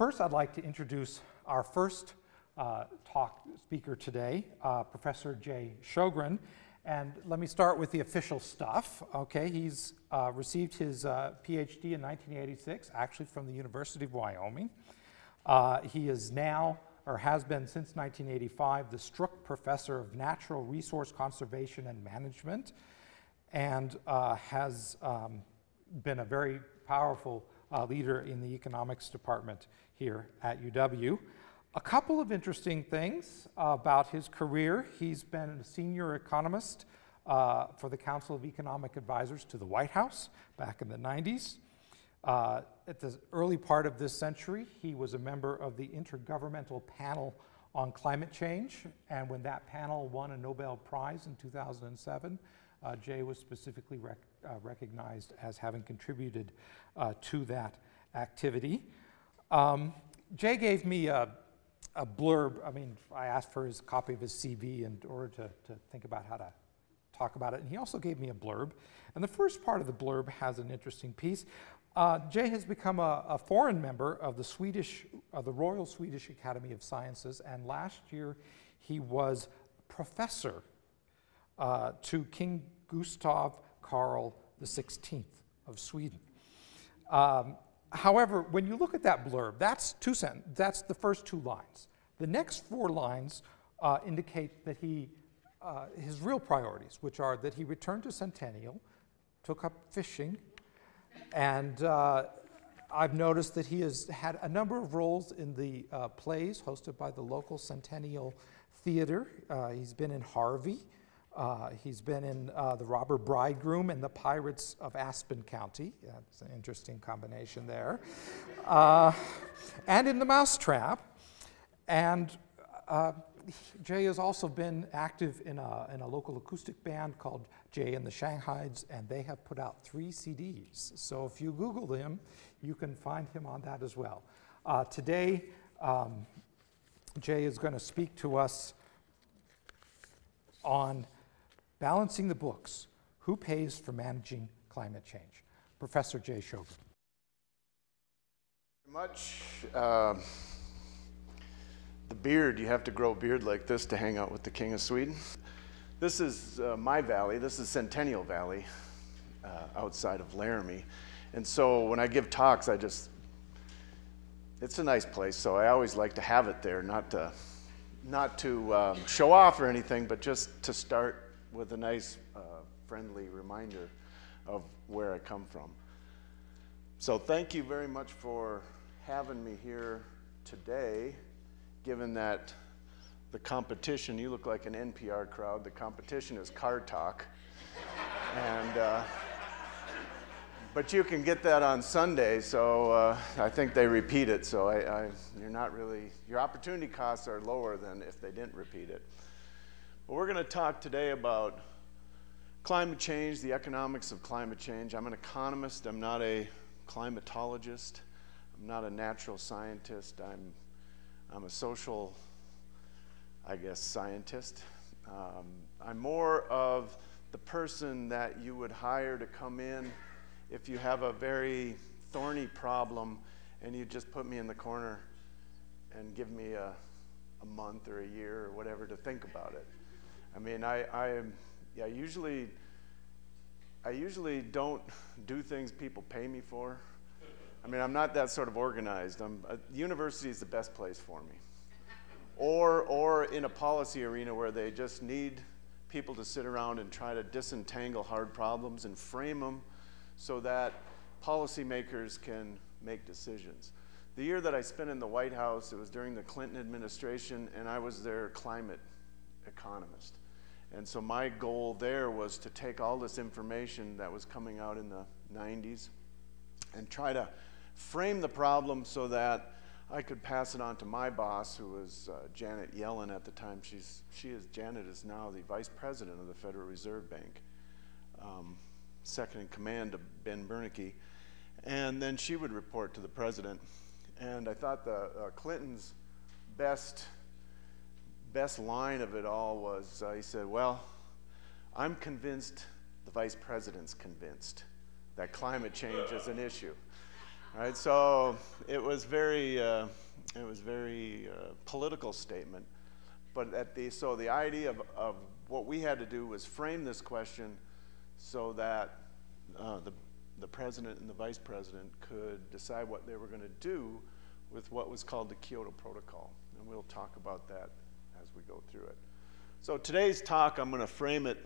First, I'd like to introduce our first talk speaker today, Professor Jay Shogren. And let me start with the official stuff. Okay, he's received his PhD in 1986, actually from the University of Wyoming. He is now, or has been since 1985, the Stroock Professor of Natural Resource Conservation and Management, and has been a very powerful leader in the economics department here at UW. A couple of interesting things about his career. He's been a senior economist for the Council of Economic Advisors to the White House back in the 90s. At the early part of this century, he was a member of the Intergovernmental Panel on Climate Change, and when that panel won a Nobel Prize in 2007, Jay was specifically recognized as having contributed to that activity. Jay gave me a blurb. I mean, I asked for his copy of his CV in order to think about how to talk about it, and he also gave me a blurb. And the first part of the blurb has an interesting piece. Jay has become a foreign member of the Royal Swedish Academy of Sciences, and last year he was professor to King Gustav Karl XVI of Sweden. However, when you look at that blurb, that's that's the first two lines. The next four lines indicate that his real priorities, which are that he returned to Centennial, took up fishing, and I've noticed that he has had a number of roles in the plays hosted by the local Centennial Theater. He's been in Harvey. He's been in The Robber Bridegroom and The Pirates of Aspen County. That's an interesting combination there. And in The Mousetrap. And Jay has also been active in a local acoustic band called Jay and the Shanghaids, and they have put out 3 CDs. So if you Google him, you can find him on that as well. Today, Jay is going to speak to us on balancing the books, who pays for managing climate change? Professor Jay Shogren. Much. The beard, you have to grow a beard like this to hang out with the King of Sweden. This is my valley. This is Centennial Valley outside of Laramie. And so when I give talks, it's a nice place, so I always like to have it there, not to show off or anything, but just to start with a nice friendly reminder of where I come from. So thank you very much for having me here today, given that the competition, you look like an NPR crowd, the competition is car talk. And, but you can get that on Sunday, so I think they repeat it, so you're not really, your opportunity costs are lower than if they didn't repeat it. But we're going to talk today about climate change, the economics of climate change. I'm an economist. I'm not a climatologist. I'm not a natural scientist. I'm a social, I guess, scientist. I'm more of the person that you would hire to come in if you have a very thorny problem and you just put me in the corner and give me a month or a year or whatever to think about it. I mean, I usually don't do things people pay me for. I mean, I'm not that sort of organized. University is the best place for me. Or in a policy arena where they just need people to sit around and try to disentangle hard problems and frame them so that policymakers can make decisions. The year that I spent in the White House, it was during the Clinton administration, and I was their climate economist. And so my goal there was to take all this information that was coming out in the 90s and try to frame the problem so that I could pass it on to my boss, who was Janet Yellen at the time. Janet is now the vice president of the Federal Reserve Bank, second in command to Ben Bernanke. And then she would report to the president. And I thought the Clinton's best line of it all was, he said, well, I'm convinced the vice president's convinced that climate change is an issue. All right, so it was very political statement. But so the idea of what we had to do was frame this question so that the president and the vice president could decide what they were going to do with what was called the Kyoto Protocol. And we'll talk about that as we go through it. So today's talk, I'm going to frame it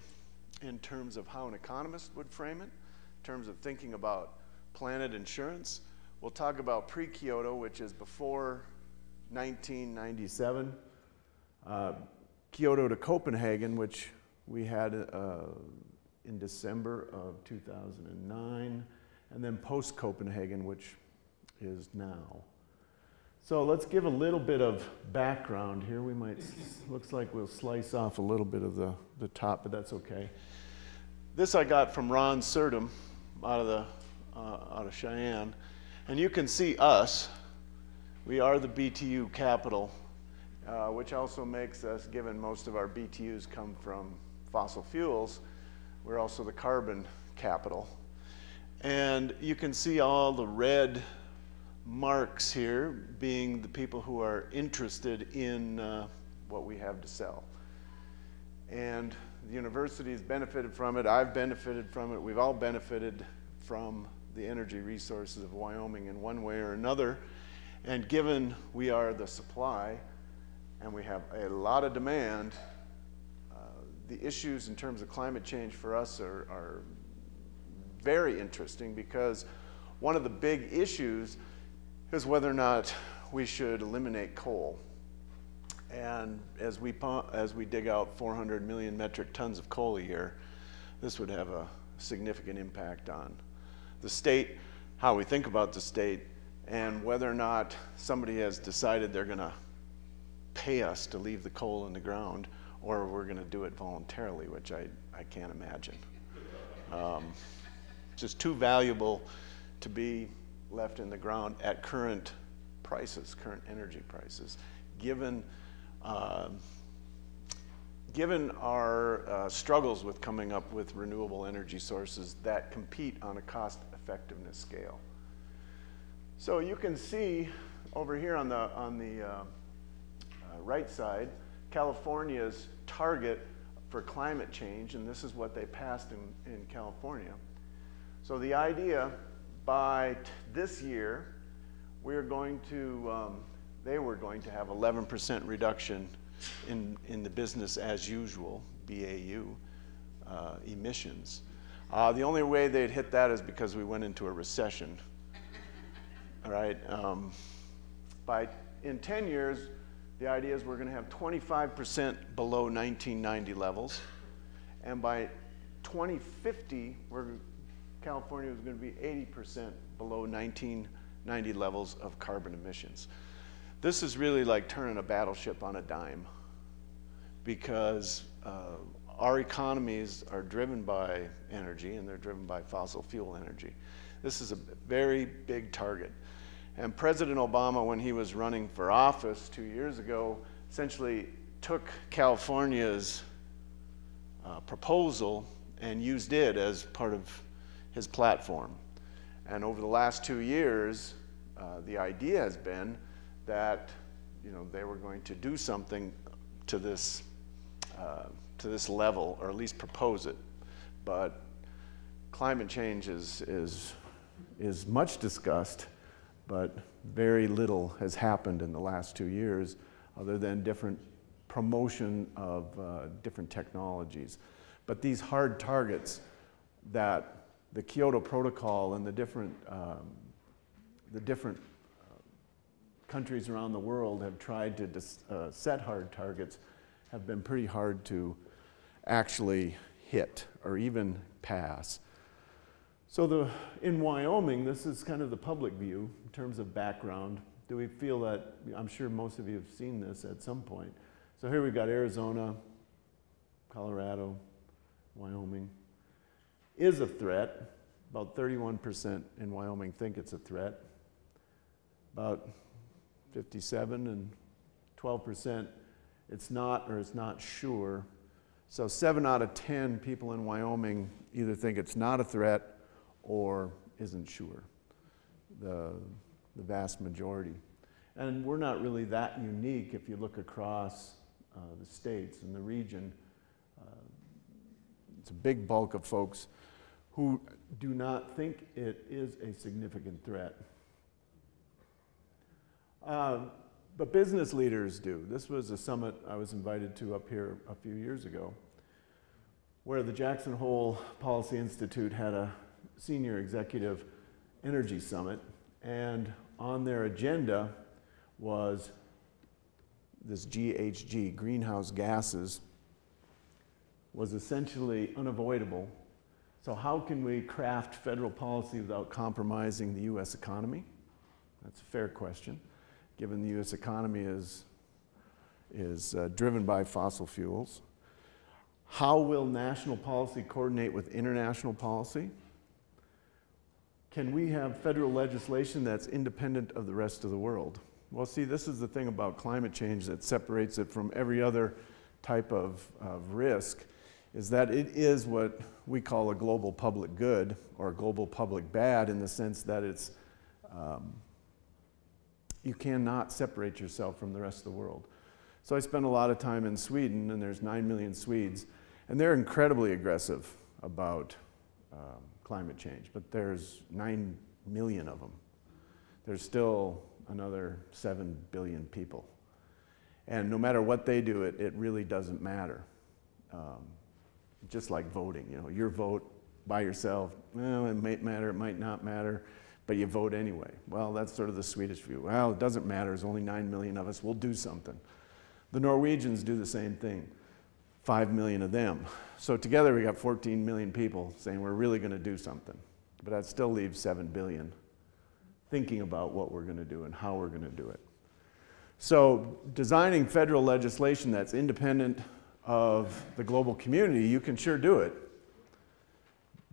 in terms of how an economist would frame it, in terms of thinking about planet insurance. We'll talk about pre-Kyoto, which is before 1997. Kyoto to Copenhagen, which we had in December of 2009, and then post-Copenhagen, which is now. So let's give a little bit of background here. We might, looks like we'll slice off a little bit of the top, but that's okay. This I got from Ron Surdam out of Cheyenne. And you can see us. We are the BTU capital, which also makes us, given most of our BTUs come from fossil fuels, we're also the carbon capital. And you can see all the red marks here being the people who are interested in what we have to sell. And the university has benefited from it. I've benefited from it. We've all benefited from the energy resources of Wyoming in one way or another. And given we are the supply and we have a lot of demand, the issues in terms of climate change for us are very interesting, because one of the big issues is whether or not we should eliminate coal. And as we dig out 400 million metric tons of coal a year, this would have a significant impact on the state, how we think about the state, and whether or not somebody has decided they're going to pay us to leave the coal in the ground, or we're going to do it voluntarily, which I can't imagine. Just too valuable to be left in the ground at current prices, current energy prices, given our struggles with coming up with renewable energy sources that compete on a cost effectiveness scale. So you can see over here on the right side, California's target for climate change, and this is what they passed in California. So the idea, by this year, they were going to have 11% reduction in the business as usual, BAU, emissions. The only way they'd hit that is because we went into a recession. All right. In 10 years, the idea is we're going to have 25% below 1990 levels, and by 2050, California is going to be 80% below 1990 levels of carbon emissions. This is really like turning a battleship on a dime, because our economies are driven by energy, and they're driven by fossil fuel energy. This is a very big target. And President Obama, when he was running for office 2 years ago, essentially took California's proposal and used it as part of his platform. And over the last 2 years, the idea has been that they were going to do something to this level, or at least propose it. But climate change is much discussed, but very little has happened in the last 2 years, other than different promotion of different technologies. But these hard targets that the Kyoto Protocol and the different countries around the world have tried to set hard targets have been pretty hard to actually hit or even pass. So in Wyoming, this is kind of the public view in terms of background. Do we feel that, I'm sure most of you have seen this at some point. So here we've got Arizona, Colorado, Wyoming. Is a threat. About 31% in Wyoming think it's a threat. About 57 and 12% it's not, or it's not sure. So 7 out of 10 people in Wyoming either think it's not a threat or isn't sure the vast majority. And we're not really that unique if you look across the states and the region. It's a big bulk of folks who do not think it is a significant threat. But business leaders do. This was a summit I was invited to up here a few years ago, where the Jackson Hole Policy Institute had a senior executive energy summit, and on their agenda was this GHG, greenhouse gases, was essentially unavoidable. So how can we craft federal policy without compromising the US economy? That's a fair question, given the US economy is driven by fossil fuels. How will national policy coordinate with international policy? Can we have federal legislation that's independent of the rest of the world? Well, see, this is the thing about climate change that separates it from every other type of risk, is that it is what we call a global public good or a global public bad, in the sense that it's, you cannot separate yourself from the rest of the world. So I spent a lot of time in Sweden, and there's 9 million Swedes, and they're incredibly aggressive about climate change, but there's 9 million of them. There's still another 7 billion people. And no matter what they do, it really doesn't matter. Just like voting, you know, your vote by yourself, well, it might matter, it might not matter, but you vote anyway. Well, that's sort of the Swedish view. Well, it doesn't matter, there's only 9 million of us, we'll do something. The Norwegians do the same thing, 5 million of them. So together we got 14 million people saying we're really going to do something. But that still leaves 7 billion thinking about what we're going to do and how we're going to do it. So designing federal legislation that's independent of the global community, you can sure do it.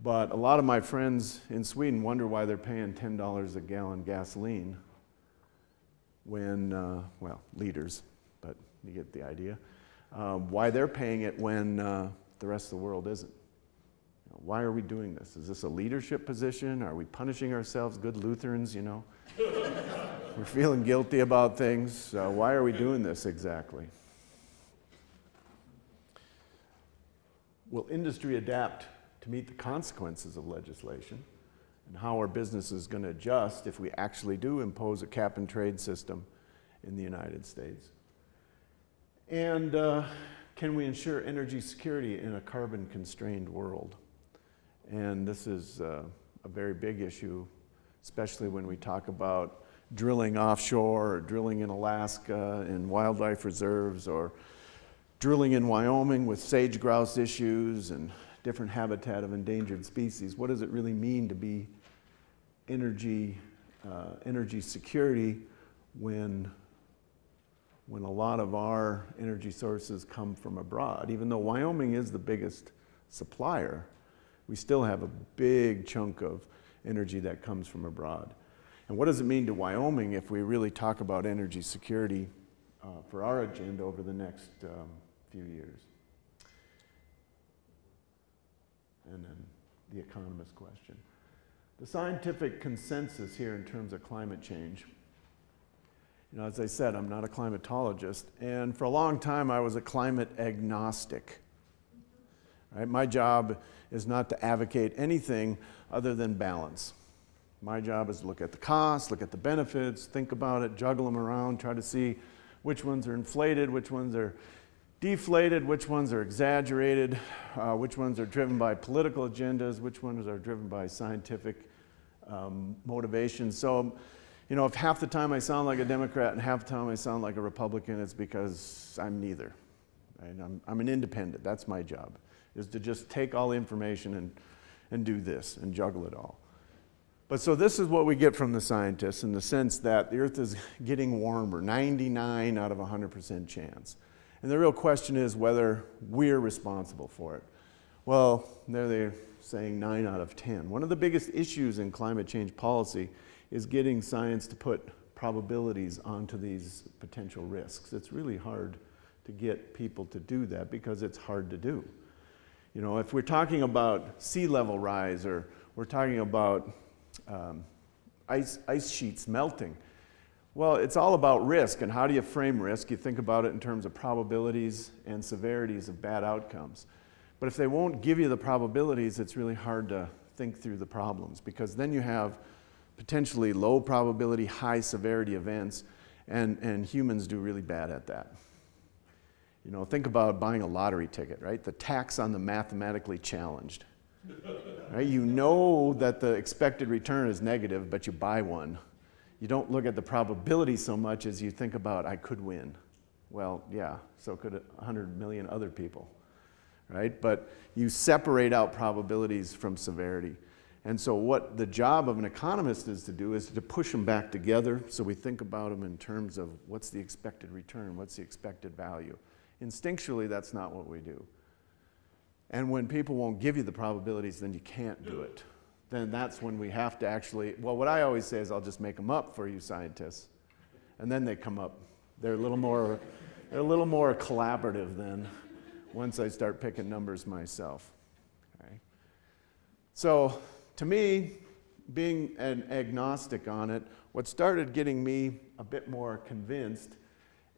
But a lot of my friends in Sweden wonder why they're paying $10 a gallon gasoline when, well, leaders, but you get the idea. Why they're paying it when the rest of the world isn't. You know, why are we doing this? Is this a leadership position? Are we punishing ourselves, good Lutherans, you know? We're feeling guilty about things. Why are we doing this exactly? Will industry adapt to meet the consequences of legislation? And how are businesses going to adjust if we actually do impose a cap and trade system in the United States? And can we ensure energy security in a carbon-constrained world? And this is a very big issue, especially when we talk about drilling offshore or drilling in Alaska in wildlife reserves, or drilling in Wyoming with sage grouse issues and different habitat of endangered species. What does it really mean to be energy security when a lot of our energy sources come from abroad? Even though Wyoming is the biggest supplier, we still have a big chunk of energy that comes from abroad. And what does it mean to Wyoming if we really talk about energy security for our agenda over the next few years? And then the economist question. The scientific consensus here in terms of climate change. You know, as I said, I'm not a climatologist, and for a long time I was a climate agnostic. Right? My job is not to advocate anything other than balance. My job is to look at the costs, look at the benefits, think about it, juggle them around, try to see which ones are inflated, which ones are deflated, which ones are exaggerated, which ones are driven by political agendas, which ones are driven by scientific motivations. So, you know, if half the time I sound like a Democrat and half the time I sound like a Republican, it's because I'm neither. Right? I'm an independent. That's my job, is to just take all the information and do this and juggle it all. But so this is what we get from the scientists, in the sense that the Earth is getting warmer, 99 out of 100% chance. And the real question is whether we're responsible for it. Well, they're saying 9 out of 10. One of the biggest issues in climate change policy is getting science to put probabilities onto these potential risks. It's really hard to get people to do that because it's hard to do. You know, if we're talking about sea level rise, or we're talking about ice sheets melting. Well, it's all about risk, and how do you frame risk? You think about it in terms of probabilities and severities of bad outcomes. But if they won't give you the probabilities, it's really hard to think through the problems, because then you have potentially low probability, high severity events, and humans do really bad at that. You know, think about buying a lottery ticket, right? The tax on the mathematically challenged. Right? You know that the expected return is negative, but you buy one. You don't look at the probability so much as you think about, I could win. Well, yeah, so could 100 million other people, right? But you separate out probabilities from severity. And so what the job of an economist is to do is to push them back together, so we think about them in terms of what's the expected return, what's the expected value. Instinctually, that's not what we do. And when people won't give you the probabilities, then you can't do it. Then that's when we have to actually, well, what I always say is I'll just make them up for you scientists. And then they come up. They're a little more collaborative then once I start picking numbers myself. Okay? So to me, being an agnostic on it, what started getting me a bit more convinced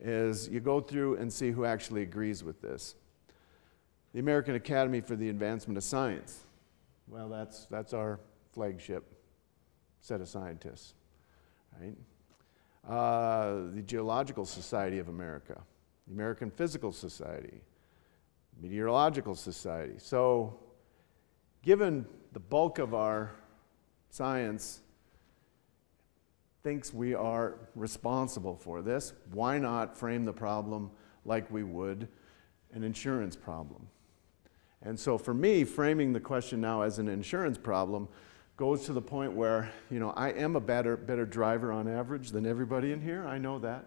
is you go through and see who actually agrees with this. The American Academy for the Advancement of Science. Well, that's our flagship set of scientists, right? The Geological Society of America, the American Physical Society, Meteorological Society. So given the bulk of our science thinks we are responsible for this, why not frame the problem like we would an insurance problem? And so for me, framing the question now as an insurance problem goes to the point where, you know, I am a better driver on average than everybody in here. I know that,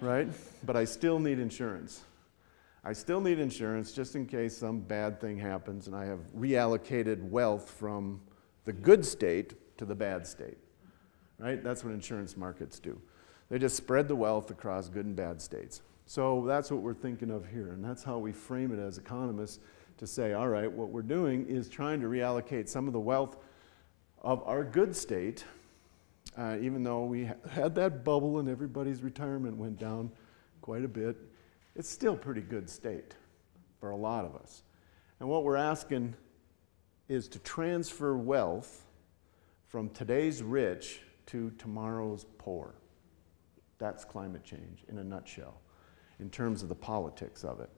right? But I still need insurance. I still need insurance just in case some bad thing happens and I have reallocated wealth from the good state to the bad state, right? That's what insurance markets do. They just spread the wealth across good and bad states. So that's what we're thinking of here, and that's how we frame it as economists, to say, all right, what we're doing is trying to reallocate some of the wealth of our good state, even though we had that bubble and everybody's retirement went down quite a bit, it's still pretty good state for a lot of us. And what we're asking is to transfer wealth from today's rich to tomorrow's poor. That's climate change in a nutshell, in terms of the politics of it.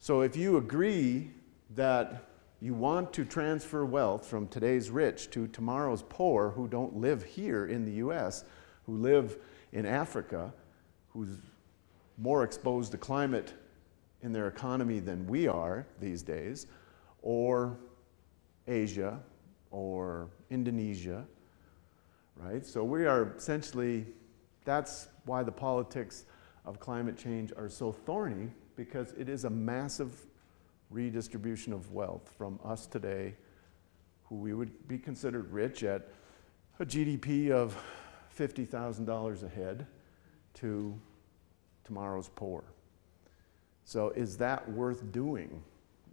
So if you agree that you want to transfer wealth from today's rich to tomorrow's poor who don't live here in the US, who live in Africa, who's more exposed to climate in their economy than we are these days, or Asia, or Indonesia, right? So we are essentially, that's why the politics of climate change are so thorny, because it is a massive redistribution of wealth from us today, who we would be considered rich at a GDP of $50,000 a head, to tomorrow's poor. So is that worth doing?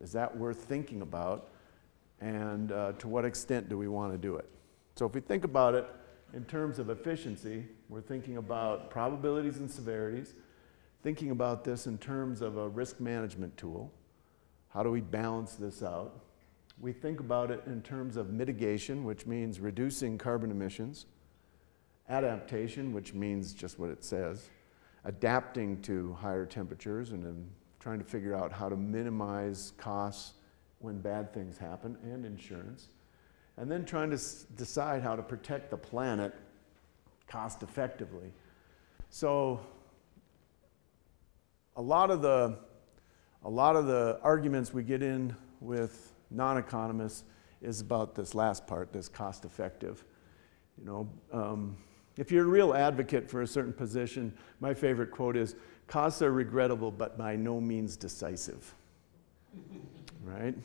Is that worth thinking about? And to what extent do we want to do it? So if we think about it in terms of efficiency, we're thinking about probabilities and severities, thinking about this in terms of a risk management tool. How do we balance this out? We think about it in terms of mitigation, which means reducing carbon emissions, adaptation, which means just what it says, adapting to higher temperatures, and then trying to figure out how to minimize costs when bad things happen, and insurance, and then trying to decide how to protect the planet cost effectively. So a lot of the arguments we get in with non-economists is about this last part, this cost effective. You know, if you're a real advocate for a certain position, my favorite quote is, "Costs are regrettable, but by no means decisive." Right?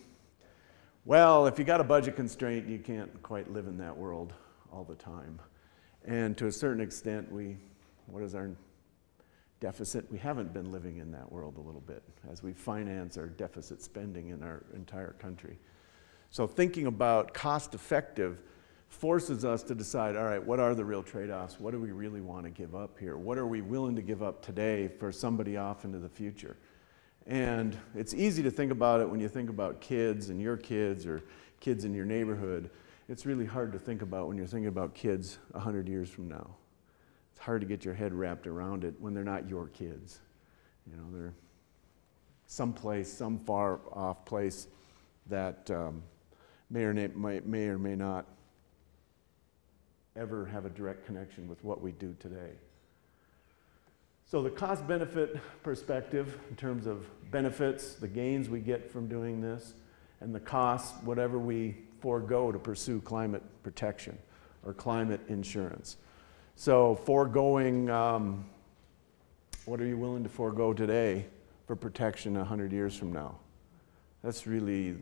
Well, if you got a budget constraint, you can't quite live in that world all the time. And to a certain extent, what is our deficit? We haven't been living in that world a little bit as we finance our deficit spending in our entire country. So thinking about cost-effective forces us to decide, all right, what are the real trade-offs? What do we really want to give up here? What are we willing to give up today for somebody off into the future? And it's easy to think about it when you think about kids and your kids or kids in your neighborhood. It's really hard to think about when you're thinking about kids 100 years from now. It's hard to get your head wrapped around it when they're not your kids. You know, they're someplace, some far off place that may or may not ever have a direct connection with what we do today. So the cost-benefit perspective in terms of benefits, the gains we get from doing this, and the cost, whatever we forego to pursue climate protection or climate insurance. So foregoing, what are you willing to forego today for protection 100 years from now? That's really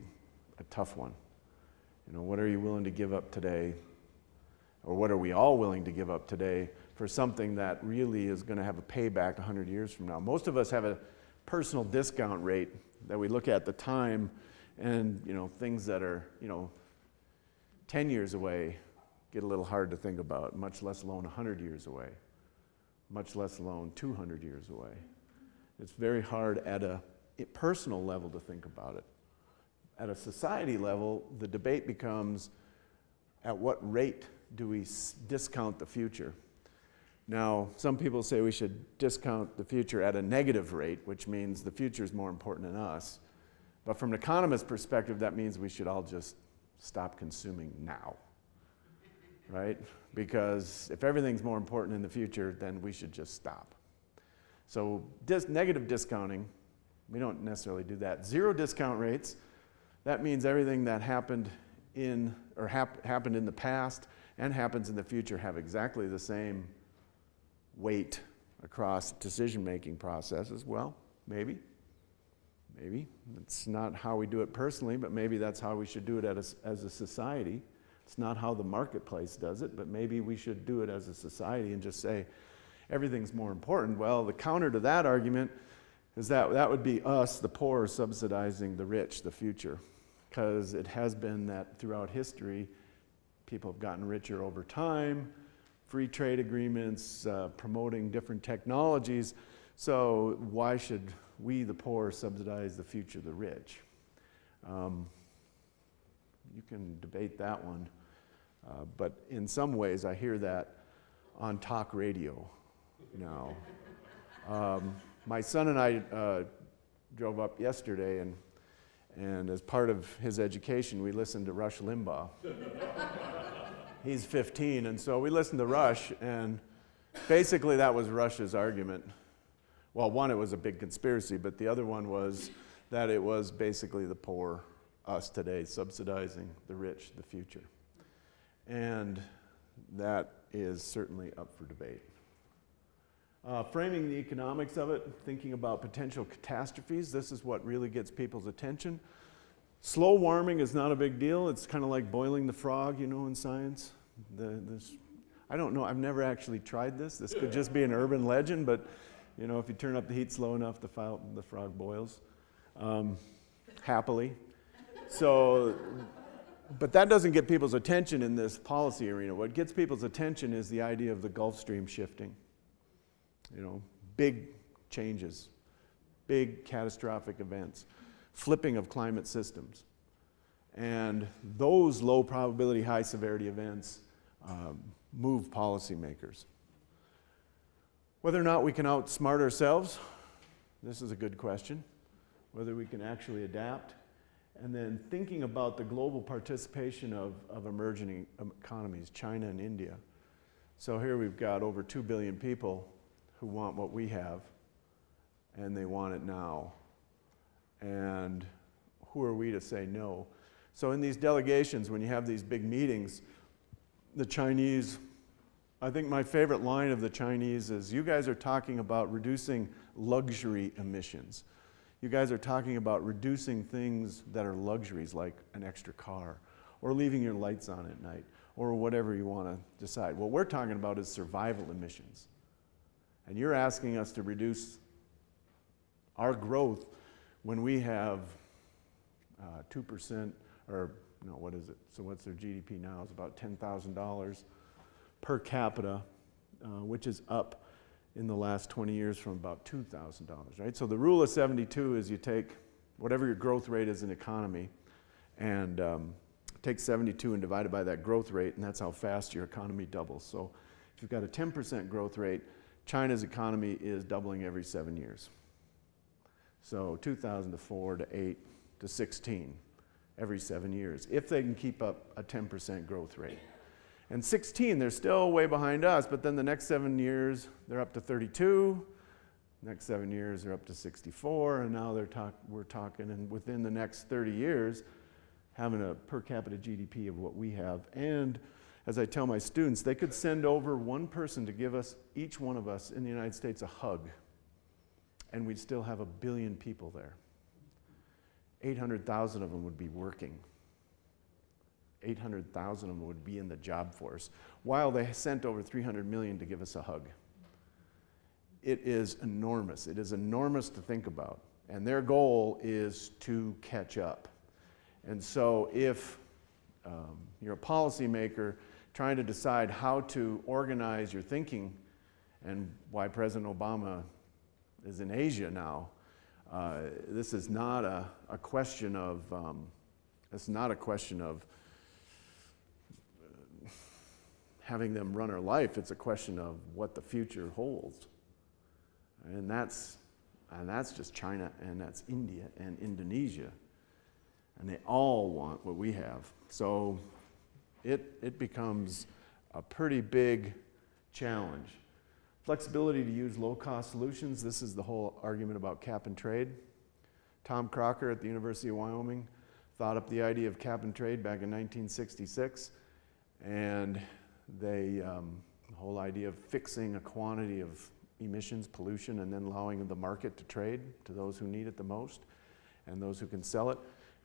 a tough one. You know, what are you willing to give up today, or what are we all willing to give up today for something that really is going to have a payback 100 years from now? Most of us have a personal discount rate that we look at the time, and you know, things that are 10 years away get a little hard to think about, much less alone 100 years away, much less alone 200 years away. It's very hard at a personal level to think about it. At a society level, the debate becomes, at what rate do we discount the future? Now, some people say we should discount the future at a negative rate, which means the future is more important than us. But from an economist's perspective, that means we should all just stop consuming now, right? Because if everything's more important in the future, then we should just stop. So negative discounting, we don't necessarily do that. Zero discount rates, that means everything that happened happened in the past and happens in the future have exactly the same weight across decision-making processes. Well, maybe. It's not how we do it personally, but maybe that's how we should do it as a society. It's not how the marketplace does it, but maybe we should do it as a society and just say everything's more important. Well, the counter to that argument is that would be us, the poor, subsidizing the rich, the future. Because it has been that throughout history, people have gotten richer over time, free trade agreements, promoting different technologies. So why should we, the poor, subsidize the future of the rich? You can debate that one. But in some ways, I hear that on talk radio now. My son and I drove up yesterday, and as part of his education, we listened to Rush Limbaugh. He's 15, and so we listened to Rush, and basically that was Rush's argument. Well, one, it was a big conspiracy, but the other one was that it was basically the poor, us today, subsidizing the rich, the future. And that is certainly up for debate. Framing the economics of it, thinking about potential catastrophes, this is what really gets people's attention. Slow warming is not a big deal. It's kind of like boiling the frog, in science. I don't know, I've never actually tried this. This could just be an urban legend, but if you turn up the heat slow enough, the frog boils, happily. So, but that doesn't get people's attention in this policy arena. What gets people's attention is the idea of the Gulf Stream shifting. Big changes, big catastrophic events, flipping of climate systems. And those low probability, high severity events move policymakers. Whether or not we can outsmart ourselves, this is a good question. Whether we can actually adapt. And then thinking about the global participation of emerging economies, China and India. So here we've got over 2 billion people who want what we have, and they want it now. And who are we to say no? So in these delegations, when you have these big meetings, the Chinese, I think my favorite line of the Chinese is, you guys are talking about reducing luxury emissions. You guys are talking about reducing things that are luxuries, like an extra car, or leaving your lights on at night, or whatever you want to decide. What we're talking about is survival emissions. And you're asking us to reduce our growth when we have 2% or no, what is it? So what's their GDP now? It's about $10,000 per capita, which is up in the last 20 years from about $2,000, right? So the rule of 72 is you take whatever your growth rate is in economy and take 72 and divide it by that growth rate, and that's how fast your economy doubles. So if you've got a 10% growth rate, China's economy is doubling every 7 years. So 2004 to 8 to 16 every 7 years, if they can keep up a 10% growth rate. And 16, they're still way behind us, but then the next 7 years, they're up to 32. Next 7 years, they're up to 64, and now we're talking, and within the next 30 years, having a per capita GDP of what we have. And as I tell my students, they could send over one person to give us, each one of us in the United States, a hug, and we'd still have 1 billion people there. 800,000 of them would be working. 800,000 of them would be in the job force, while they sent over 300 million to give us a hug. It is enormous. It is enormous to think about. And their goal is to catch up. And so if you're a policymaker trying to decide how to organize your thinking, and why President Obama is in Asia now, this is not a question of having them run our life. It's a question of what the future holds, and that's just China, and that's India and Indonesia, and they all want what we have. So it becomes a pretty big challenge. Flexibility to use low-cost solutions. This is the whole argument about cap and trade. Tom Crocker at the University of Wyoming thought up the idea of cap and trade back in 1966, and the whole idea of fixing a quantity of emissions, pollution, and then allowing the market to trade to those who need it the most and those who can sell it.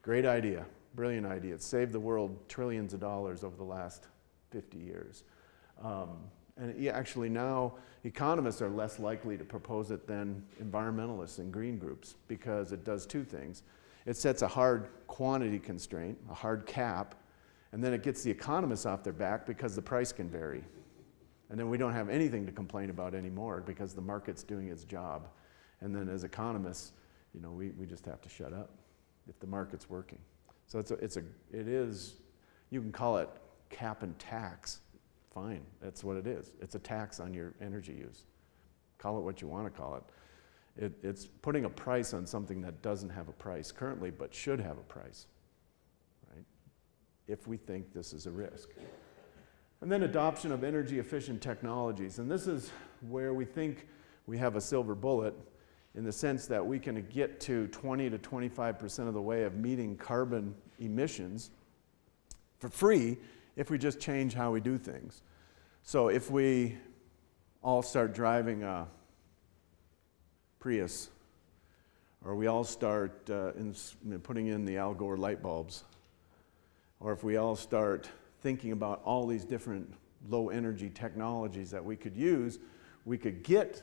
Great idea, brilliant idea. It saved the world trillions of dollars over the last 50 years. And actually now, economists are less likely to propose it than environmentalists and green groups, because it does two things. It sets a hard quantity constraint, a hard cap, and then it gets the economists off their back because the price can vary. And then we don't have anything to complain about anymore because the market's doing its job. And then as economists, you know, we just have to shut up if the market's working. So it is, you can call it cap and tax. Fine, that's what it is. It's a tax on your energy use. Call it what you want to call it. It's putting a price on something that doesn't have a price currently, but should have a price, right? If we think this is a risk. And then adoption of energy efficient technologies. And this is where we think we have a silver bullet, in the sense that we can get to 20 to 25% of the way of meeting carbon emissions for free if we just change how we do things. So if we all start driving a Prius, or we all start putting in the Al Gore light bulbs, or if we all start thinking about all these different low energy technologies that we could use, we could get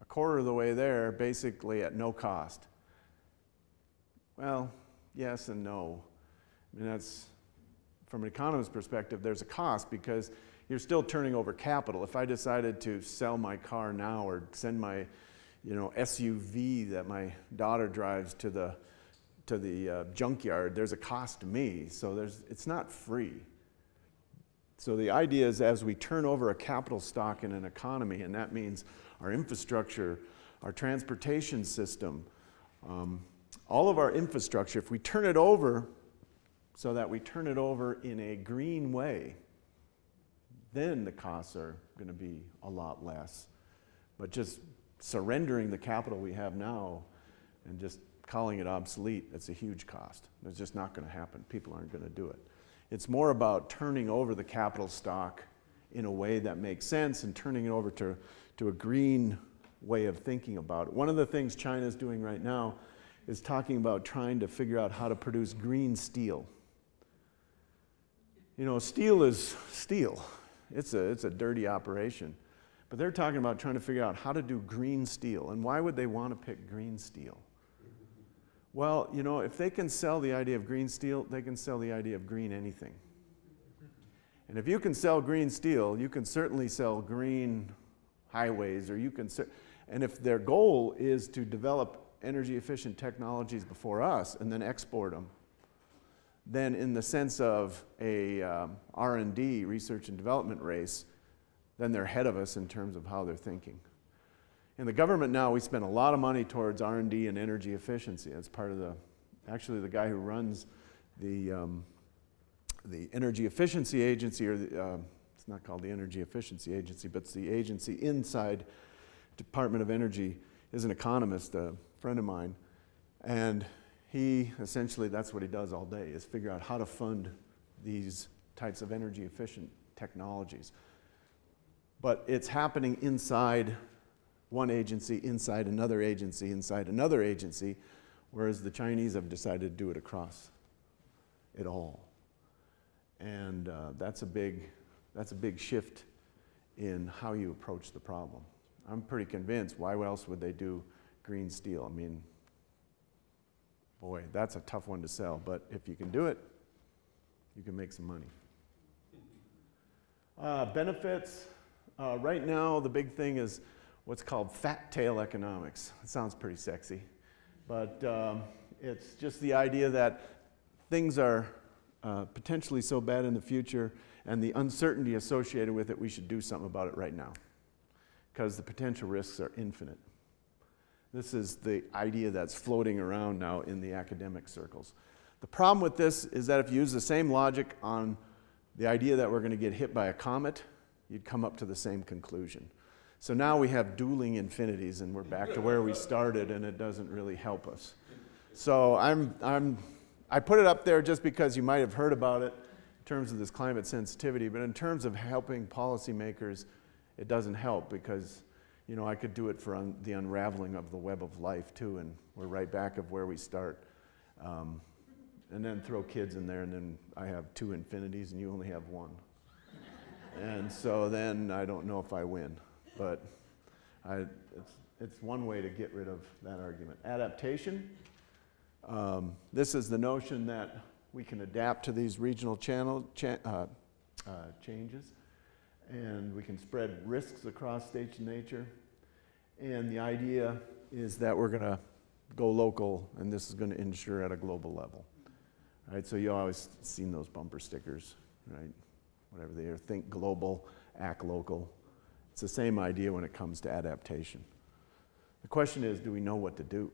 a quarter of the way there basically at no cost. Well, yes and no. I mean, that's, from an economist's perspective, there's a cost because you're still turning over capital. If I decided to sell my car now or send my SUV that my daughter drives to the junkyard, there's a cost to me. So it's not free. So the idea is, as we turn over a capital stock in an economy, and that means our infrastructure, our transportation system, all of our infrastructure, if we turn it over so that we turn it over in a green way, then the costs are going to be a lot less. But just surrendering the capital we have now and just calling it obsolete, that's a huge cost. It's just not going to happen. People aren't going to do it. It's more about turning over the capital stock in a way that makes sense and turning it over to a green way of thinking about it. One of the things China is doing right now is talking about trying to figure out how to produce green steel. You know, steel is steel. It's a dirty operation. But they're talking about trying to figure out how to do green steel. And why would they want to pick green steel? Well, you know, if they can sell the idea of green steel, they can sell the idea of green anything. And if you can sell green steel, you can certainly sell green highways, or you can, and if their goal is to develop energy efficient technologies before us and then export them, then in the sense of a R&D, research and development race, then they're ahead of us in terms of how they're thinking. In the government now, we spend a lot of money towards R&D and energy efficiency. That's part of actually the guy who runs the Energy Efficiency Agency, or it's not called the Energy Efficiency Agency, but it's the agency inside Department of Energy, is an economist, a friend of mine, and he essentially, that's what he does all day, is figure out how to fund these types of energy efficient technologies. But it's happening inside one agency, inside another agency, inside another agency, whereas the Chinese have decided to do it across it all. And that's a big shift in how you approach the problem. I'm pretty convinced, why else would they do green steel? I mean, boy, that's a tough one to sell, but if you can do it, you can make some money. Benefits, right now the big thing is what's called fat tail economics. It sounds pretty sexy, but it's just the idea that things are potentially so bad in the future, and the uncertainty associated with it, we should do something about it right now, because the potential risks are infinite. This is the idea that's floating around now in the academic circles. The problem with this is that if you use the same logic on the idea that we're going to get hit by a comet, you'd come up to the same conclusion. So now we have dueling infinities, and we're back to where we started, and it doesn't really help us. So I put it up there just because you might have heard about it in terms of this climate sensitivity, but in terms of helping policymakers, it doesn't help, because you know, I could do it for the unraveling of the web of life too, and we're right back of where we start. And then throw kids in there, and then I have two infinities and you only have one. And so then I don't know if I win, but it's one way to get rid of that argument. Adaptation. This is the notion that we can adapt to these regional changes, and we can spread risks across states of nature. And the idea is that we're going to go local, and this is going to ensure at a global level. Right? So you always seen those bumper stickers, right? Whatever they are, think global, act local. It's the same idea when it comes to adaptation. The question is, do we know what to do?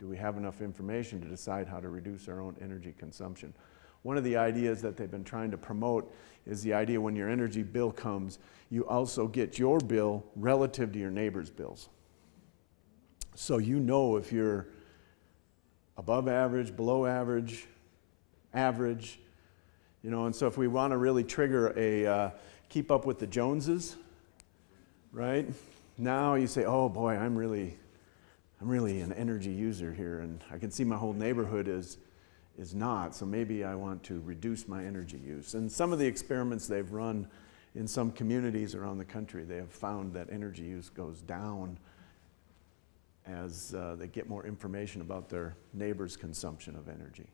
Do we have enough information to decide how to reduce our own energy consumption? One of the ideas that they've been trying to promote is the idea when your energy bill comes, you also get your bill relative to your neighbor's bills. So you know if you're above average, below average, average, you know, and so if we want to really trigger a keep up with the Joneses, right? Now you say, oh boy, I'm really an energy user here, and I can see my whole neighborhood is not, so maybe I want to reduce my energy use. And some of the experiments they've run in some communities around the country, they have found that energy use goes down as they get more information about their neighbor's consumption of energy.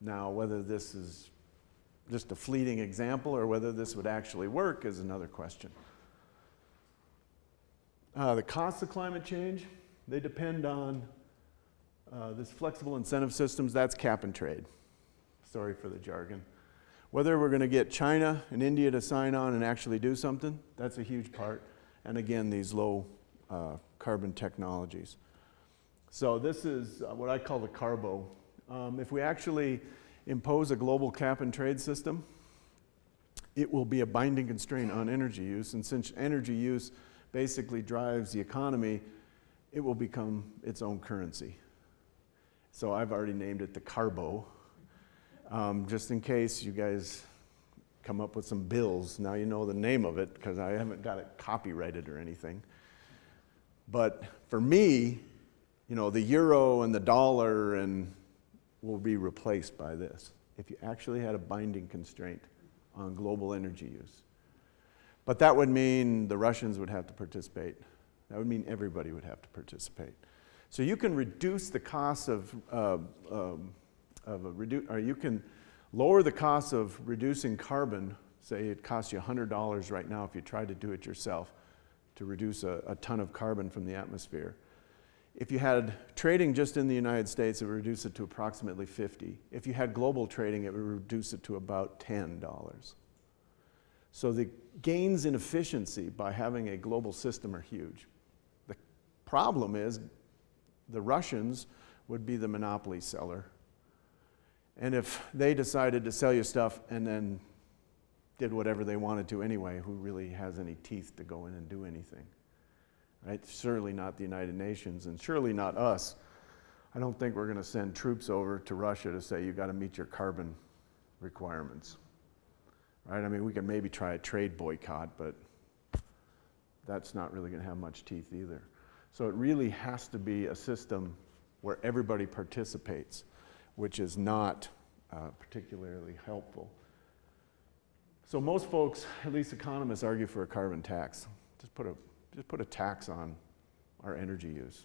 Now, whether this is just a fleeting example or whether this would actually work is another question. The costs of climate change, they depend on this flexible incentive systems. That's cap and trade. Sorry for the jargon. Whether we're going to get China and India to sign on and actually do something, that's a huge part. And again, these low carbon technologies. So this is what I call the carbo. If we actually impose a global cap and trade system, it will be a binding constraint on energy use. And since energy use basically drives the economy, it will become its own currency. So I've already named it the carbo. Just in case you guys come up with some bills, now you know the name of it, because I haven't got it copyrighted or anything. But for me, you know, the euro and the dollar will be replaced by this, if you actually had a binding constraint on global energy use. But that would mean the Russians would have to participate. That would mean everybody would have to participate. So you can reduce the cost of you can lower the cost of reducing carbon. Say it costs you $100 right now if you try to do it yourself to reduce a ton of carbon from the atmosphere. If you had trading just in the United States, it would reduce it to approximately $50. If you had global trading, it would reduce it to about $10. So the gains in efficiency by having a global system are huge. The problem is the Russians would be the monopoly seller. And if they decided to sell you stuff and then did whatever they wanted to anyway, who really has any teeth to go in and do anything? Right? Certainly not the United Nations, and surely not us. I don't think we're going to send troops over to Russia to say, you got to meet your carbon requirements. Right? I mean, we can maybe try a trade boycott, but that's not really going to have much teeth either. So it really has to be a system where everybody participates, which is not particularly helpful. So most folks, at least economists, argue for a carbon tax. Just put a tax on our energy use.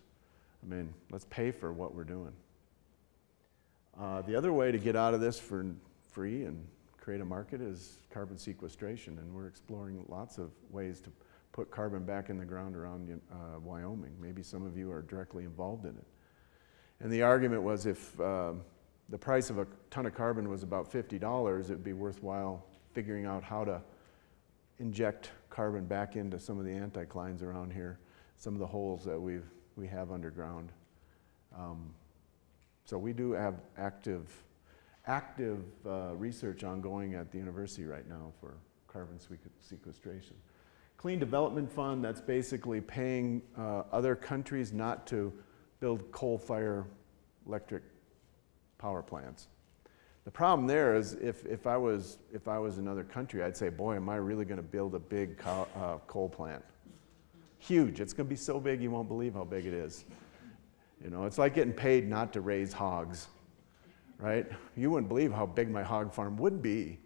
I mean, let's pay for what we're doing. The other way to get out of this for free and create a market is carbon sequestration, and we're exploring lots of ways to put carbon back in the ground around Wyoming. Maybe some of you are directly involved in it. And the argument was if the price of a ton of carbon was about $50, it would be worthwhile figuring out how to inject carbon back into some of the anticlines around here, some of the holes that we have underground. So we do have active research ongoing at the university right now for carbon sequestration. Clean Development Fund, that's basically paying other countries not to build coal-fired electric power plants. The problem there is if I was another country, I'd say, boy, am I really going to build a big coal plant? Huge. It's going to be so big you won't believe how big it is. You know, it's like getting paid not to raise hogs, right? You wouldn't believe how big my hog farm would be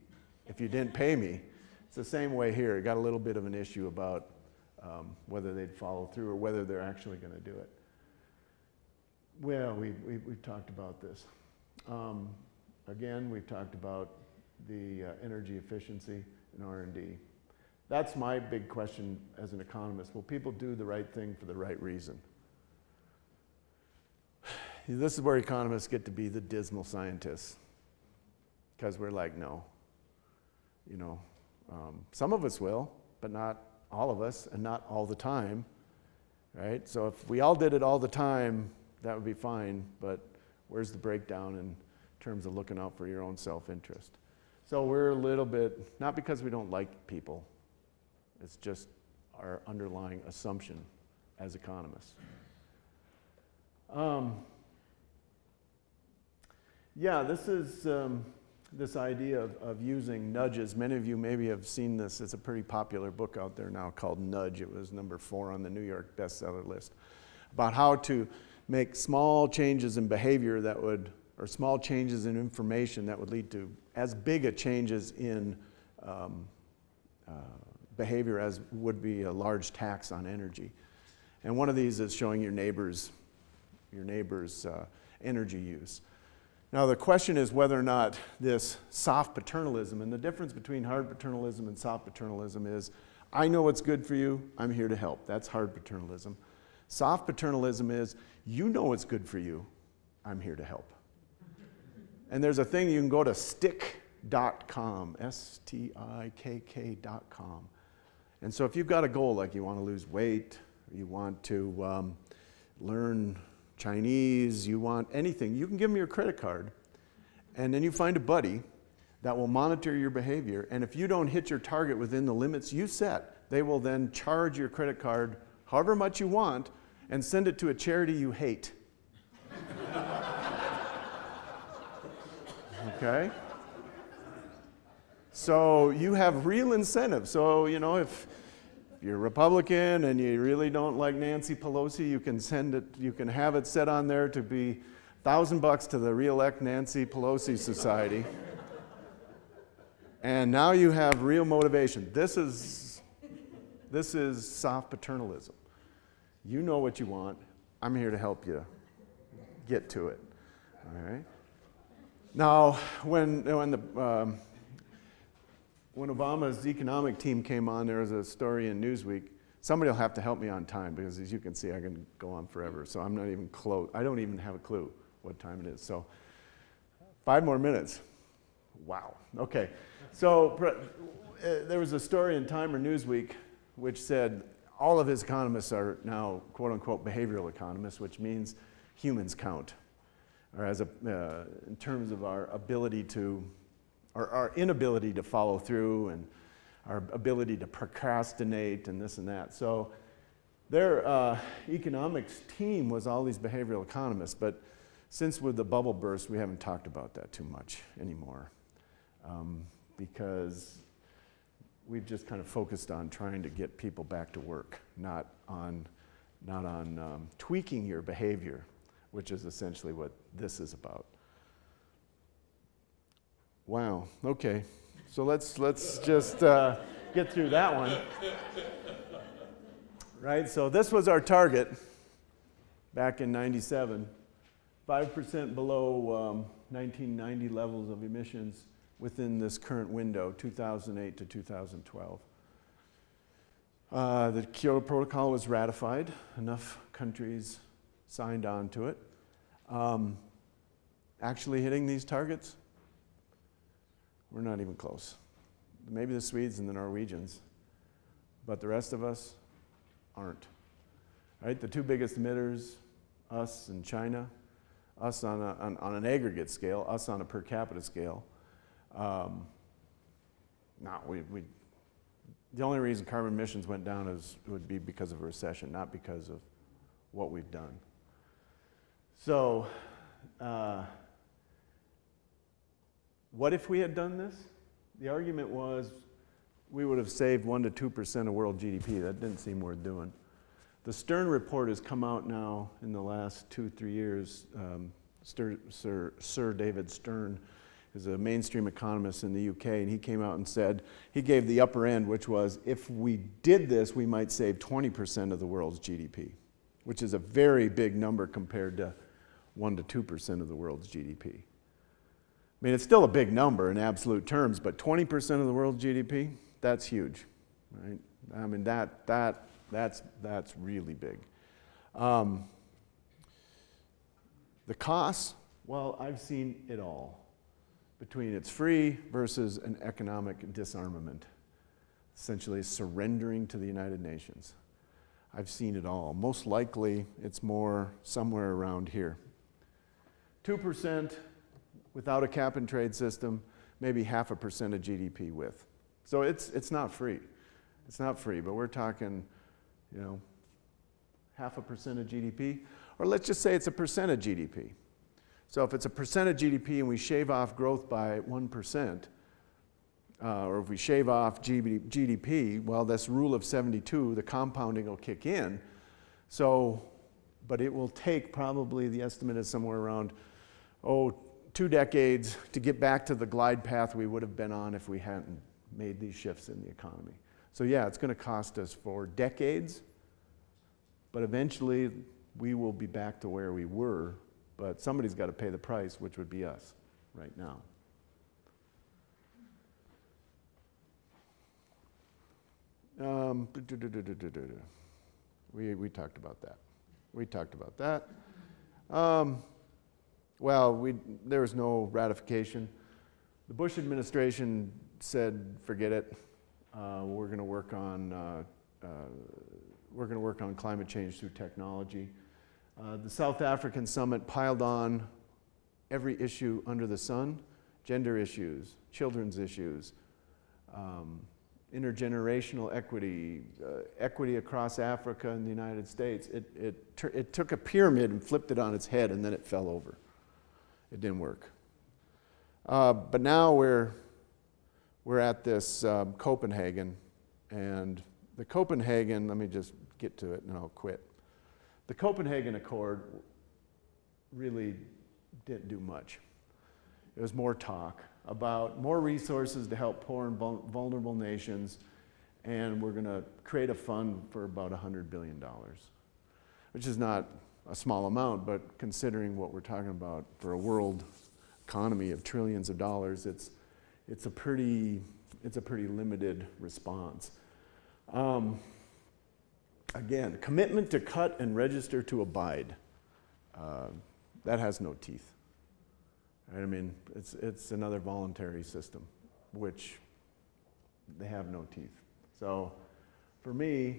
if you didn't pay me. It's the same way here. It got a little bit of an issue about whether they'd follow through or whether they're actually going to do it. Well, we've talked about this. Again, we've talked about the energy efficiency and R&D. That's my big question as an economist. Will people do the right thing for the right reason? This is where economists get to be the dismal scientists, because we're like, no. You know, some of us will, but not all of us, and not all the time, right? So if we all did it all the time, that would be fine, but where's the breakdown in terms of looking out for your own self-interest? So we're a little bit, not because we don't like people, it's just our underlying assumption as economists. Yeah, this is this idea of using nudges. Many of you maybe have seen this. It's a pretty popular book out there now called Nudge. It was number 4 on the New York bestseller list, about how to make small changes in behavior that would, or small changes in information that would lead to as big a changes in behavior as would be a large tax on energy. And one of these is showing your neighbor's energy use. Now the question is whether or not this soft paternalism, and the difference between hard paternalism and soft paternalism is, I know what's good for you, I'm here to help. That's hard paternalism. Soft paternalism is, you know what's good for you, I'm here to help. And there's a thing, you can go to stick.com, S-T-I-K-K.com. And so if you've got a goal, like you want to lose weight, you want to learn Chinese, you want anything, you can give them your credit card, and then you find a buddy that will monitor your behavior, and if you don't hit your target within the limits you set, they will then charge your credit card however much you want and send it to a charity you hate. Okay? So you have real incentive. So, you know, if you're Republican and you really don't like Nancy Pelosi, you can send it, you can have it set on there to be $1,000 to the Re-elect Nancy Pelosi Society. And now you have real motivation. This is soft paternalism. You know what you want, I'm here to help you get to it. All right. Now, when Obama's economic team came on, there was a story in Newsweek. Somebody will have to help me on time because, as you can see, I can go on forever. So I'm not even close. I don't even have a clue what time it is. So 5 more minutes. Wow. Okay. So there was a story in Time or Newsweek which said all of his economists are now quote unquote behavioral economists, which means humans count, or in terms of our ability to, or our inability to follow through, and our ability to procrastinate and this and that. So their economics team was all these behavioral economists, but since with the bubble burst, we haven't talked about that too much anymore, because we've just kind of focused on trying to get people back to work, not on tweaking your behavior, which is essentially what this is about. Wow, okay. So let's just get through that one. Right, so this was our target back in '97, 5% below 1990 levels of emissions within this current window, 2008 to 2012. The Kyoto Protocol was ratified. Enough countries signed on to it. Actually hitting these targets, we're not even close. Maybe the Swedes and the Norwegians, but the rest of us aren't. Right? The 2 biggest emitters, us and China, us on an aggregate scale, us on a per capita scale. The only reason carbon emissions went down would be because of a recession, not because of what we've done. So, what if we had done this? The argument was we would have saved 1% to 2% of world GDP. That didn't seem worth doing. The Stern report has come out now in the last 2-3 years. Sir David Stern is a mainstream economist in the UK, and he came out and said, he gave the upper end, which was if we did this, we might save 20% of the world's GDP, which is a very big number compared to 1% to 2% of the world's GDP. I mean, it's still a big number in absolute terms, but 20% of the world's GDP, that's huge, right? I mean, that's really big. The costs, well, I've seen it all. Between it's free versus an economic disarmament, essentially surrendering to the United Nations. I've seen it all. Most likely, it's more somewhere around here. 2% without a cap and trade system, maybe 0.5% of GDP with. So it's not free. It's not free, but we're talking, 0.5% of GDP, or let's just say it's 1% of GDP. So if it's 1% of GDP and we shave off growth by 1%, or if we shave off GDP, well, this rule of 72, the compounding will kick in. So, but it will take probably, the estimate is somewhere around, 2 decades to get back to the glide path we would have been on if we hadn't made these shifts in the economy. So yeah, it's going to cost us for decades, but eventually we will be back to where we were, but somebody's got to pay the price, which would be us right now. We talked about that. We talked about that. Well, there was no ratification. The Bush administration said, forget it. We're going to work on climate change through technology. The South African summit piled on every issue under the sun: gender issues, children's issues, intergenerational equity, equity across Africa and the United States. It took a pyramid and flipped it on its head, and then it fell over. It didn't work. But now we're at this Copenhagen, and the Copenhagen, let me just get to it and I'll quit. The Copenhagen Accord really didn't do much. It was more talk about more resources to help poor and vulnerable nations, and we're going to create a fund for about $100 billion, which is not a small amount, but considering what we're talking about for a world economy of trillions of dollars, it's a pretty limited response. Again, commitment to cut and register to abide. That has no teeth. Right? I mean, it's another voluntary system, which they have no teeth. So, for me,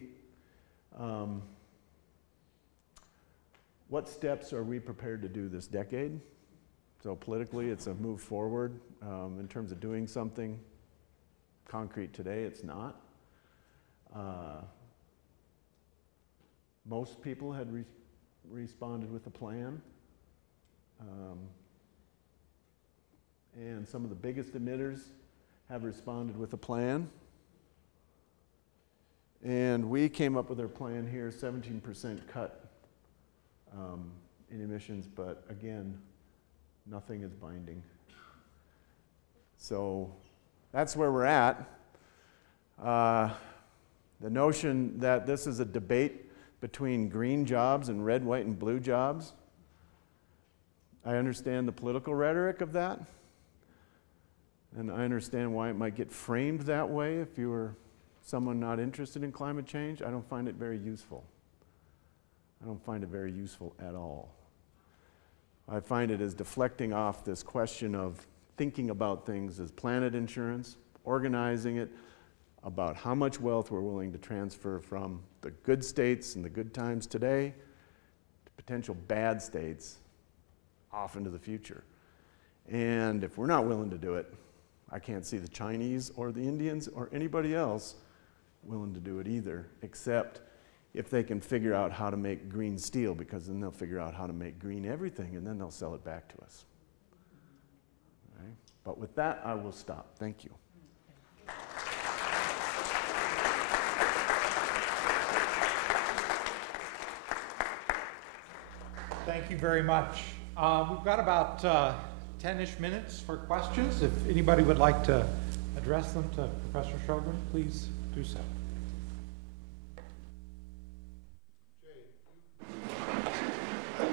what steps are we prepared to do this decade? So politically, it's a move forward. In terms of doing something concrete today, it's not. Most people had responded with a plan. And some of the biggest emitters have responded with a plan. And we came up with our plan here, 17% cut in emissions, but again, nothing is binding. So that's where we're at. The notion that this is a debate between green jobs and red, white, and blue jobs, I understand the political rhetoric of that. And I understand why it might get framed that way if you were someone not interested in climate change. I don't find it very useful. I don't find it very useful at all. I find it as deflecting off this question of thinking about things as planet insurance, organizing it about how much wealth we're willing to transfer from the good states and the good times today to potential bad states off into the future. And if we're not willing to do it, I can't see the Chinese or the Indians or anybody else willing to do it either, except if they can figure out how to make green steel, because then they'll figure out how to make green everything, and then they'll sell it back to us. Right? But with that, I will stop. Thank you. Thank you very much. We've got about 10-ish minutes for questions. If anybody would like to address them to Professor Shogren, please do so.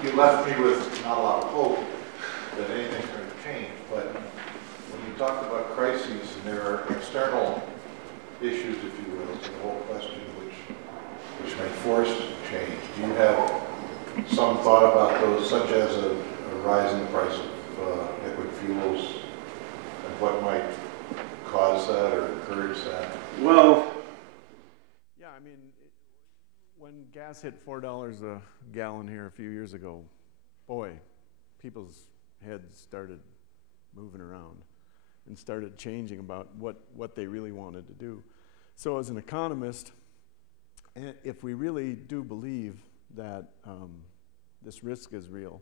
You left me with not a lot of hope that anything's going to change, but when you talked about crises, and there are external issues, if you will, to the whole question, which may force change. Do you have some thought about those, such as a rise in the price of liquid fuels, and what might cause that or encourage that? Well, yeah, I mean, when gas hit $4 a gallon here a few years ago, boy, people's heads started moving around and started changing about what they really wanted to do. So as an economist, if we really do believe that this risk is real,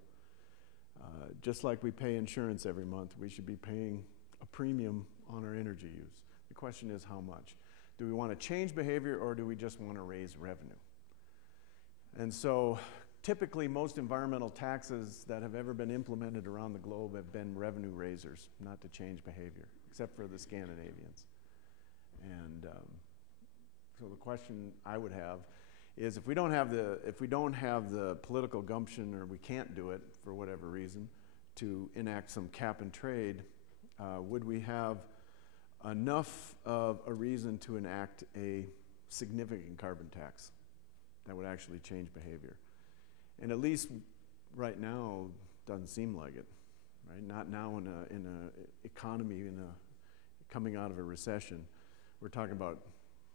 just like we pay insurance every month, we should be paying a premium on our energy use. The question is how much? Do we want to change behavior, or do we just want to raise revenue? And so typically most environmental taxes that have ever been implemented around the globe have been revenue raisers, not to change behavior, except for the Scandinavians. And so the question I would have is, if we don't have the political gumption, or we can't do it for whatever reason, to enact some cap and trade, would we have enough of a reason to enact a significant carbon tax that would actually change behavior? And at least right now, doesn't seem like it. Right? Not now in a economy coming out of a recession. We're talking about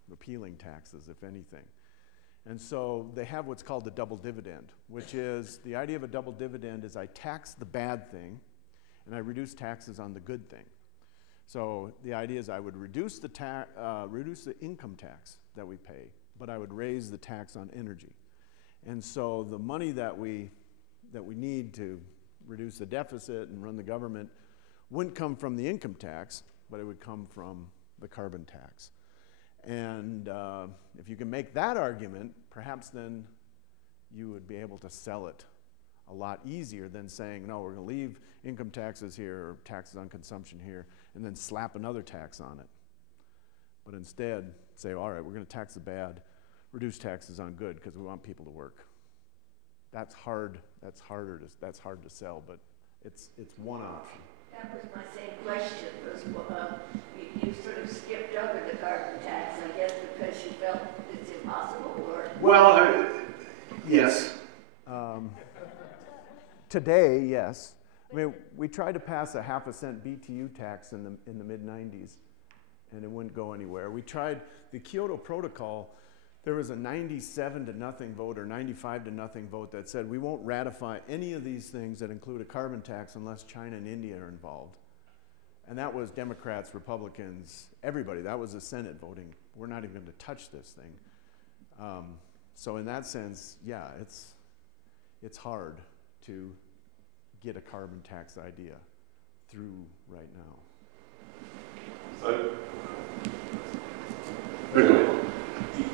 repealing taxes, if anything. And so they have what's called the double dividend, which is, the idea of a double dividend is I tax the bad thing and I reduce taxes on the good thing. So the idea is I would reduce the income tax that we pay, but I would raise the tax on energy. And so the money that we need to reduce the deficit and run the government wouldn't come from the income tax, but it would come from the carbon tax. And if you can make that argument, perhaps then you would be able to sell it a lot easier than saying, no, we're going to leave income taxes here, or taxes on consumption here, and then slap another tax on it. But instead, say, all right, we're going to tax the bad, reduce taxes on good, because we want people to work. that's hard. That's hard to sell, but it's one option. That was my same question. You sort of skipped over the carbon tax, I guess, because you felt it's impossible, or? Well, yes. Today, yes. I mean, we tried to pass a 0.5 cent BTU tax in the mid-90s, and it wouldn't go anywhere. We tried the Kyoto Protocol. There was a 97-0 vote or 95-0 vote that said we won't ratify any of these things that include a carbon tax unless China and India are involved. And that was Democrats, Republicans, everybody. That was the Senate voting. We're not even going to touch this thing. So in that sense, yeah, it's hard to get a carbon tax idea through right now.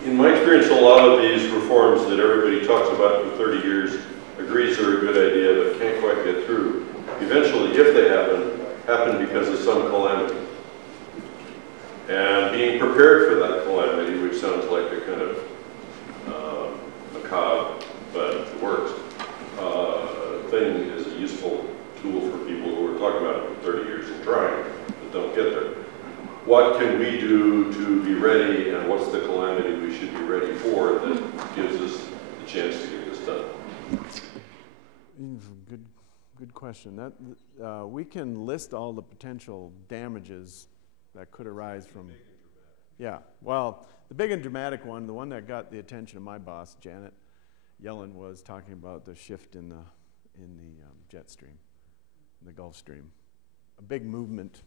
In my experience, a lot of these reforms that everybody talks about for 30 years agrees they're a good idea but can't quite get through. Eventually, if they happen because of some calamity. And being prepared for that calamity, which sounds like a kind of macabre, but it works, thing is a useful tool for people who are talking about it for 30 years and trying, but don't get there. What can we do to be ready, and what's the calamity we should be ready for that gives us the chance to get this done? Good question. That we can list all the potential damages that could arise from. Yeah. Well, the big and dramatic one, the one that got the attention of my boss, Janet Yellen, was talking about the shift in the jet stream, in the Gulf Stream, a big movement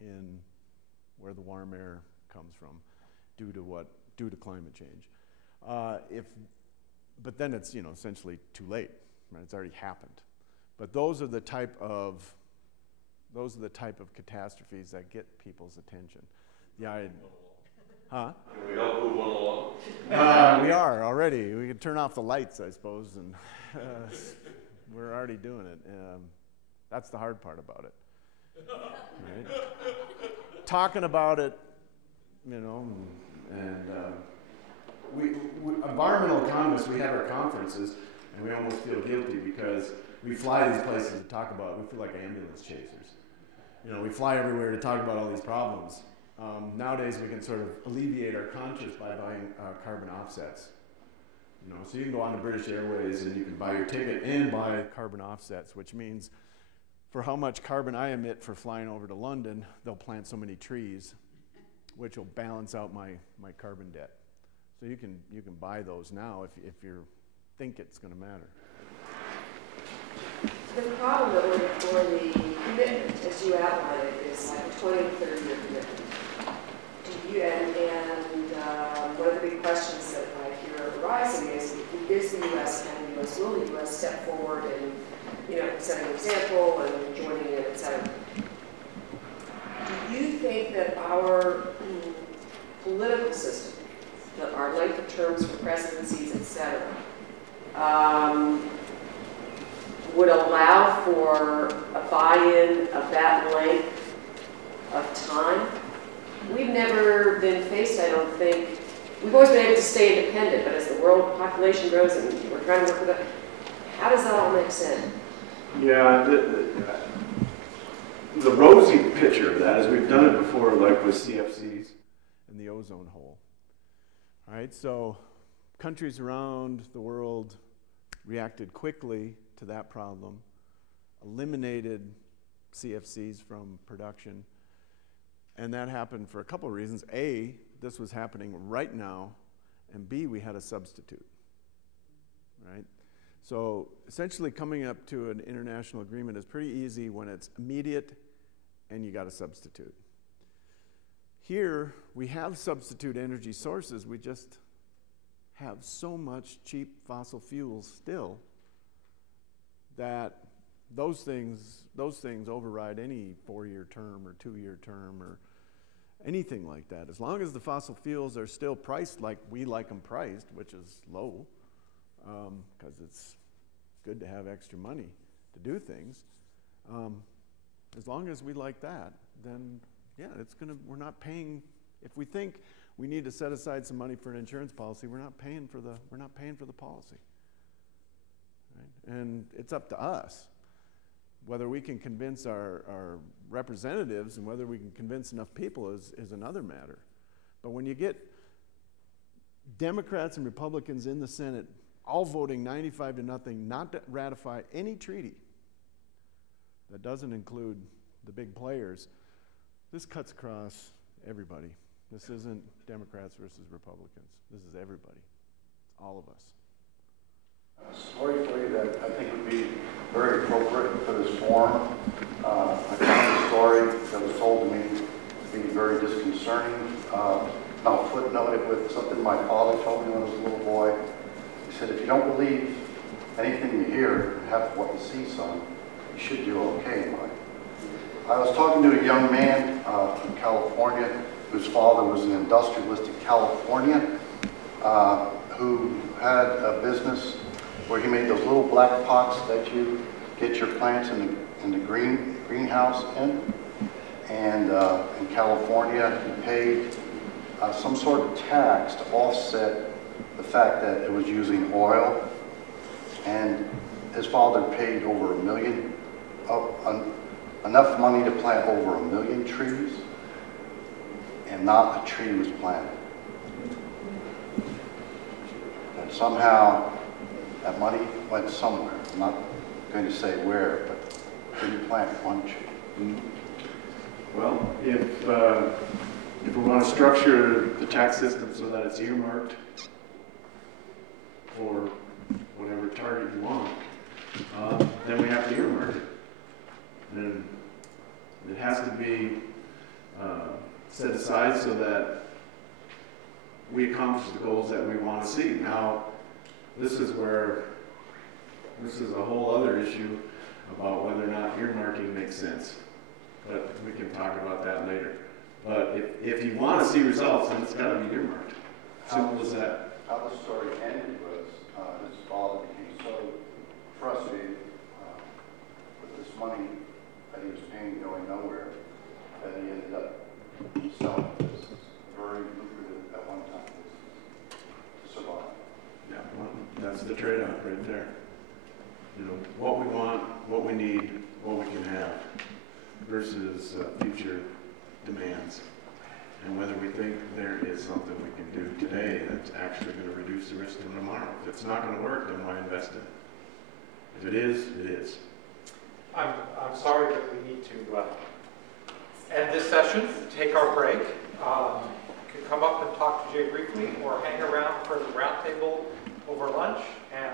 in where the warm air comes from, due to climate change. But then it's essentially too late, right? It's already happened. But those are the type of catastrophes that get people's attention. Huh? Can we help move one along? We are already. We can turn off the lights, I suppose, and we're already doing it. That's the hard part about it. Right? Talking about it, and we environmental economists, we have our conferences, and we almost feel guilty because we fly these places to talk about it. We feel like ambulance chasers. We fly everywhere to talk about all these problems. Nowadays, we can sort of alleviate our conscience by buying carbon offsets. So you can go on to British Airways and you can buy your ticket and buy carbon offsets, which means for how much carbon I emit for flying over to London, they'll plant so many trees, which will balance out my carbon debt. So you can buy those now if you think it's going to matter. The problem though for the commitment, as you outlined it, is like a 20 to 30 year commitment. Do you, one of the big questions that I hear arising is the U.S. and the U.S. will the U.S. step forward and set an example and joining in, etc. Do you think that our political system, our length of terms for presidencies, etc., would allow for a buy-in of that length of time? We've never been faced, I don't think, we've always been able to stay independent, but as the world population grows and we're trying to work with it, how does that all make sense? Yeah, the rosy picture of that is we've done it before, like with CFCs and the ozone hole. All right, so countries around the world reacted quickly to that problem, eliminated CFCs from production, and that happened for a couple of reasons. A, this was happening right now, and B, we had a substitute, right? So essentially coming up to an international agreement is pretty easy when it's immediate and you got a substitute. Here, we have substitute energy sources, we just have so much cheap fossil fuels still that those things override any 4-year term or 2-year term or anything like that. As long as the fossil fuels are still priced like we like them priced, which is low, because it's good to have extra money to do things. As long as we like that, then yeah, we're not paying. If we think we need to set aside some money for an insurance policy, we're not paying for the policy. and it's up to us. Whether we can convince our representatives and whether we can convince enough people is another matter. But when you get Democrats and Republicans in the Senate all voting 95-0 not to ratify any treaty that doesn't include the big players, this cuts across everybody. This isn't Democrats versus Republicans. This is everybody. It's all of us. A story for you that I think would be very appropriate for this forum. I found a story that was told to me to be very disconcerting. I'll footnote it with something my father told me when I was a little boy. He said, if you don't believe anything you hear and have what you see, son, you should do okay in life. I was talking to a young man from California whose father was an industrialist in California who had a business where he made those little black pots that you get your plants in the greenhouse in. And in California, he paid some sort of tax to offset the fact that it was using oil. And his father paid over $1 million, enough money to plant over 1 million trees, and not a tree was planted. And somehow that money went somewhere. I'm not going to say where, but didn't plant one tree. Well, if we want to structure the tax system so that it's earmarked for whatever target you want, then we have to earmark it. And it has to be set aside so that we accomplish the goals that we want to see. Now, this is a whole other issue about whether or not earmarking makes sense. But we can talk about that later. But if you want to see results, then it's got to be earmarked. Simple as that. How the story ended was his father became so frustrated with this money that he was paying going nowhere that he ended up selling this very lucrative at one time to survive. Yeah, well, that's the trade-off right there. You know, what we want, what we need, what we can have, versus future demands. And whether we think there is something we can do today that's actually going to reduce the risk of tomorrow. If it's not going to work, then why invest in it? If it is, it is. I'm sorry that we need to end this session, take our break. You can come up and talk to Jay briefly or hang around for the roundtable over lunch and